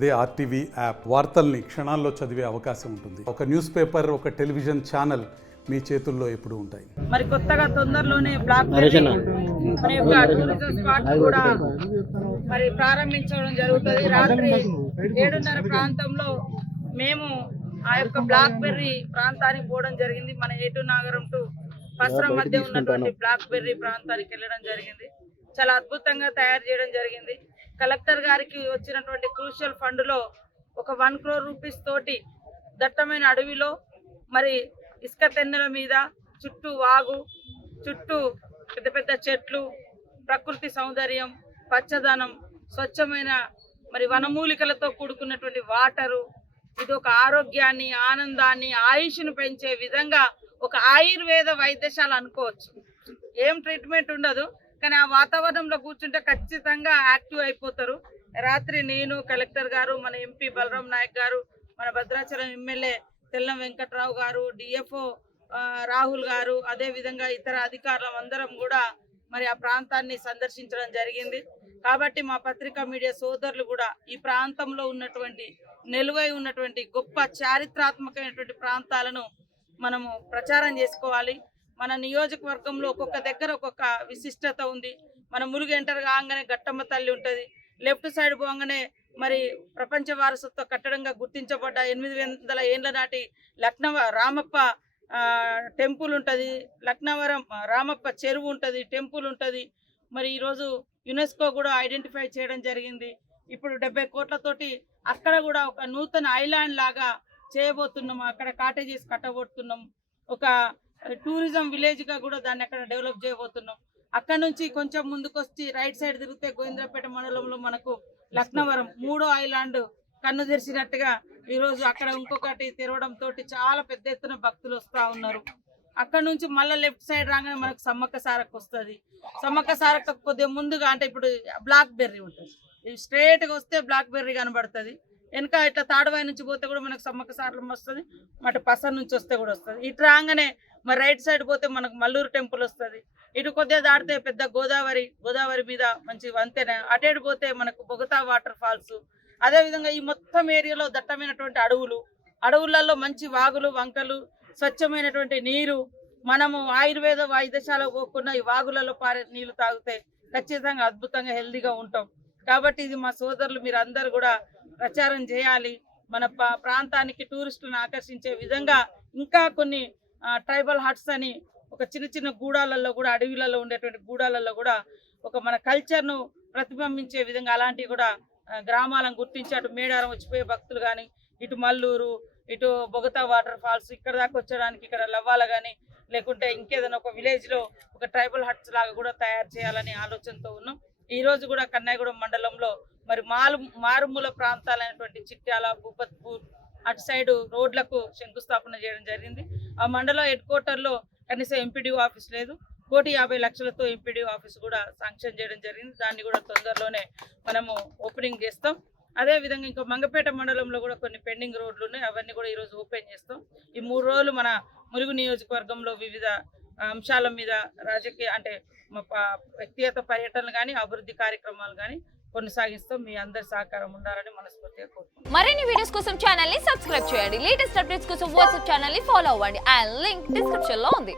అదే RTV app వార్తల్ని క్షణాల్లో చదివే అవకాశం ఉంటుంది. ఒక న్యూస్ పేపర్, ఒక టెలివిజన్ ఛానల్ మీ చేతుల్లో ఎప్పుడు ఉంటాయి. మరి కొత్తగా తొందరలోనే బ్లాక్ టూరిజం స్పాట్ కూడా మరి ప్రారంభించడం జరుగుతుంది. రాత్రి 7:30 ప్రాంతంలో మేము ఆ యొక్క బ్లాక్ బెర్రీ ప్రాంతానికి పోవడం జరిగింది. మన ఏటు నాగరం టు పసరం మధ్య ఉన్నటువంటి బ్లాక్ బెర్రీ ప్రాంతానికి వెళ్ళడం జరిగింది. చాలా అద్భుతంగా తయారు చేయడం జరిగింది. కలెక్టర్ గారికి వచ్చినటువంటి క్రూషియల్ ఫండ్లో ఒక 1 crore రూపీస్ తోటి దట్టమైన అడవిలో మరి ఇసుక తెన్నెల మీద చుట్టూ వాగు, చుట్టూ పెద్ద పెద్ద చెట్లు, ప్రకృతి సౌందర్యం, పచ్చదనం, స్వచ్ఛమైన మరి వనమూలికలతో కూడుకున్నటువంటి వాటరు, ఇది ఒక ఆరోగ్యాన్ని, ఆనందాన్ని, ఆయుష్ను పెంచే విధంగా ఒక ఆయుర్వేద వైద్యశాల అనుకోవచ్చు. ఏం ట్రీట్మెంట్ ఉండదు, కానీ ఆ వాతావరణంలో కూర్చుంటే ఖచ్చితంగా యాక్టివ్ అయిపోతారు. రాత్రి నేను, కలెక్టర్ గారు, మన ఎంపీ బలరాం నాయక్ గారు, మన భద్రాచలం ఎమ్మెల్యే తెల్లం వెంకట్రావు గారు, డిఎఫ్ఓ రాహుల్ గారు, అదేవిధంగా ఇతర అధికారులు అందరం కూడా మరి ఆ ప్రాంతాన్ని సందర్శించడం జరిగింది. కాబట్టి మా పత్రికా మీడియా సోదరులు కూడా ఈ ప్రాంతంలో ఉన్నటువంటి నిలువై ఉన్నటువంటి గొప్ప చారిత్రాత్మకమైనటువంటి ప్రాంతాలను మనము ప్రచారం చేసుకోవాలి. మన నియోజకవర్గంలో ఒక్కొక్క దగ్గర ఒక్కొక్క విశిష్టత ఉంది. మన ములుగు ఎంటర్ కాగానే గట్టమ్మ తల్లి ఉంటుంది. లెఫ్ట్ సైడ్ పోగానే మరి ప్రపంచ వారసత్వ కట్టడంగా గుర్తించబడ్డ 800 ఏళ్ల నాటి లక్నవ రామప్ప టెంపుల్ ఉంటుంది. లక్నవరం రామప్ప చెరువు ఉంటుంది, టెంపుల్ ఉంటుంది. మరి ఈరోజు యునెస్కో కూడా ఐడెంటిఫై చేయడం జరిగింది. ఇప్పుడు 70 కోట్లతోటి అక్కడ కూడా ఒక నూతన ఐలాండ్ లాగా చేయబోతున్నాం. అక్కడ కాటేజెస్ కట్టబోతున్నాం. ఒక టూరిజం విలేజ్గా కూడా దాన్ని అక్కడ డెవలప్ చేయబోతున్నాం. అక్కడ నుంచి కొంచెం ముందుకు వచ్చి రైట్ సైడ్ తిరిగితే గోవిందరాపేట మండలంలో మనకు లక్నవరం 3వ ఐలాండ్ కన్ను తెరిచినట్టుగా ఈరోజు అక్కడ ఇంకొకటి తెరవడంతో చాలా పెద్ద ఎత్తున భక్తులు వస్తూ ఉన్నారు. అక్కడ నుంచి మళ్ళీ లెఫ్ట్ సైడ్ రాగానే మనకు సమ్మక్క సారక్క వస్తుంది. సమ్మక్క సారక్క కొద్దిగా ముందుగా అంటే ఇప్పుడు బ్లాక్ బెర్రీ ఉంటుంది. ఇది స్ట్రేట్గా వస్తే బ్లాక్ బెర్రీ కనబడుతుంది. వెనక ఇట్లా తాడువాయి నుంచి పోతే కూడా మనకు సమ్మక్క సారలమ్మ వస్తుంది. మటు పసర్ నుంచి వస్తే కూడా వస్తుంది. ఇటు రాగానే మరి రైట్ సైడ్ పోతే మనకు మల్లూరు టెంపుల్ వస్తుంది. ఇటు కొద్దిగా దాటితే పెద్ద గోదావరి మీద మంచి వంతెన, అటేడు పోతే మనకు బొగతా వాటర్ ఫాల్స్. అదేవిధంగా ఈ మొత్తం ఏరియాలో దట్టమైనటువంటి అడవులలో మంచి వాగులు, వంకలు, స్వచ్ఛమైనటువంటి నీరు. మనము ఆయుర్వేద వైద్యశాల పోకుండా ఈ వాగులలో పారే నీళ్లు తాగితే ఖచ్చితంగా అద్భుతంగా హెల్దీగా ఉంటాం. కాబట్టి ఇది మా సోదరులు మీరు అందరు కూడా ప్రచారం చేయాలి. మన ప్రాంతానికి టూరిస్టులను ఆకర్షించే విధంగా ఇంకా కొన్ని ట్రైబల్ హట్స్ అని ఒక చిన్న చిన్న గూడాలలో కూడా, అడవిలలో ఉండేటువంటి గూడాలలో కూడా ఒక మన కల్చర్ను ప్రతిబింబించే విధంగా అలాంటివి కూడా గ్రామాలను గుర్తించి అటు మేడారం వచ్చిపోయే భక్తులు కానీ, ఇటు మల్లూరు, ఇటు బొగతా వాటర్ ఫాల్స్ ఇక్కడ దాకా వచ్చడానికి ఇక్కడ లవ్వాల కానీ, లేకుంటే ఇంకేదైనా ఒక విలేజ్లో ఒక ట్రైబల్ హట్స్ లాగా కూడా తయారు చేయాలని ఆలోచనతో ఉన్నాం. ఈరోజు కూడా కన్నాయగూడెం మండలంలో మరి మారుమూల ప్రాంతాలైనటువంటి చిట్యాల, భూపత్పూర్ అటు సైడు రోడ్లకు శంకుస్థాపన చేయడం జరిగింది. ఆ మండలం హెడ్ క్వార్టర్లో కనీసం ఎంపీడీఓ ఆఫీస్ లేదు. 1,50 లక్షలతో ఎంపీడీఓ ఆఫీస్ కూడా శాంక్షన్ చేయడం జరిగింది. దాన్ని కూడా తొందరలోనే మనము ఓపెనింగ్ చేస్తాం. అదేవిధంగా ఇంకా మంగపేట మండలంలో కూడా కొన్ని పెండింగ్ రోడ్లు ఉన్నాయి. అవన్నీ కూడా ఈరోజు ఓపెన్ చేస్తాం. ఈ 3 రోజులు మన ములుగు నియోజకవర్గంలో వివిధ అంశాల మీద రాజకీయ అంటే వ్యక్తిగత పర్యటనలు కానీ, అభివృద్ధి కార్యక్రమాలు కానీ కొనసాగిస్తాం. మీ అందరి సహకారం ఉండాలని మనస్ఫూర్తిగా కోరుకుంటున్నాం. మరిన్ని వీడియోస్ కోసం ఛానల్ ని సబ్స్క్రైబ్ చేయండి. లేటెస్ట్ అప్డేట్స్ కోసం వాట్సాప్ ఛానల్ ని ఫాలో అవ్వండి. ఆ లింక్ డిస్క్రిప్షన్ లో ఉంది.